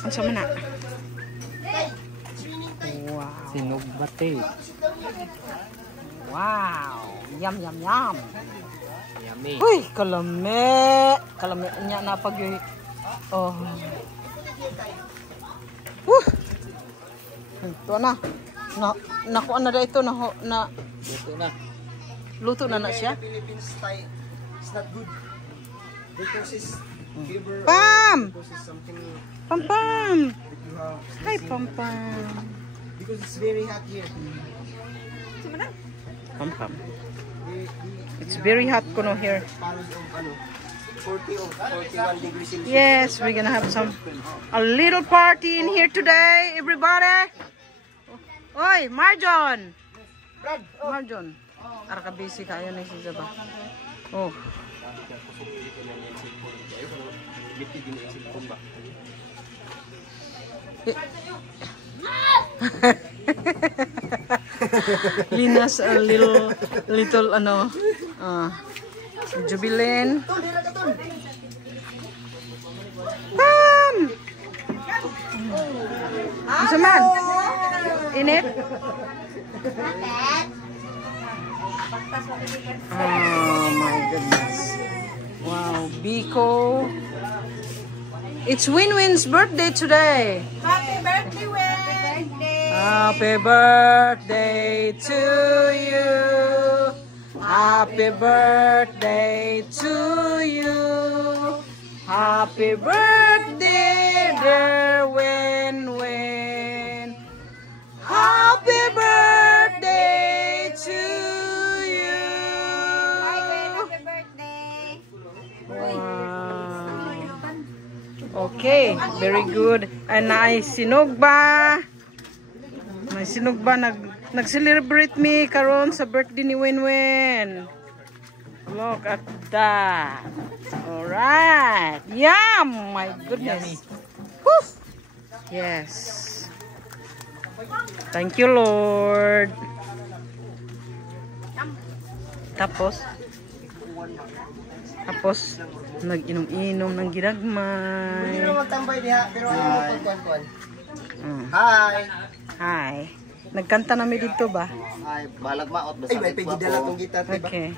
Ang sama na. Wow. Sinugbate. Wow. Yum, yum, yum. Yummy. Uy, kalami. Kalami niya na pag yung... Oh. Ito na. Nakuha na ito na. Ito na. Luto na siya. Philippine style. It's not good. Because it's giver. Pam! Because it's something Pam Pam! that you have. Hi Pam Pam. Because it's very hot here. Pam Pam. It's very hot kuno here. Panos of 40 or 41 degrees Celsius. Yes, we're gonna have a little party in here today, everybody. Oi, Marjon. Marjon. Ara ka busy kayo na si Zaba. Oh. Linas a little ano. Jubilin. Pam! Ano man? Init? Oh my goodness. Wow, Biko. It's Win-Win's birthday today. Happy birthday, Win! Happy birthday to you. Happy birthday to you. Happy birthday, dear Win-Win. Happy birthday to you. Happy birthday! Wow. Okay, very good. And I sinugba. May sinugba nag-celebrate me karon sa birthday ni Win-Win. Look at that. All right. Yum! My goodness. Woo! Yes. Thank you, Lord. Tapos nag-inom-inom ng ginagmay. Hindi na magtambay diha, pero ano magkuan-kuan. Hi. Hi. Nagkanta namin dito ba? Ay, balag maot basta. Ay, may pigidala tong gitar, diba? Okay.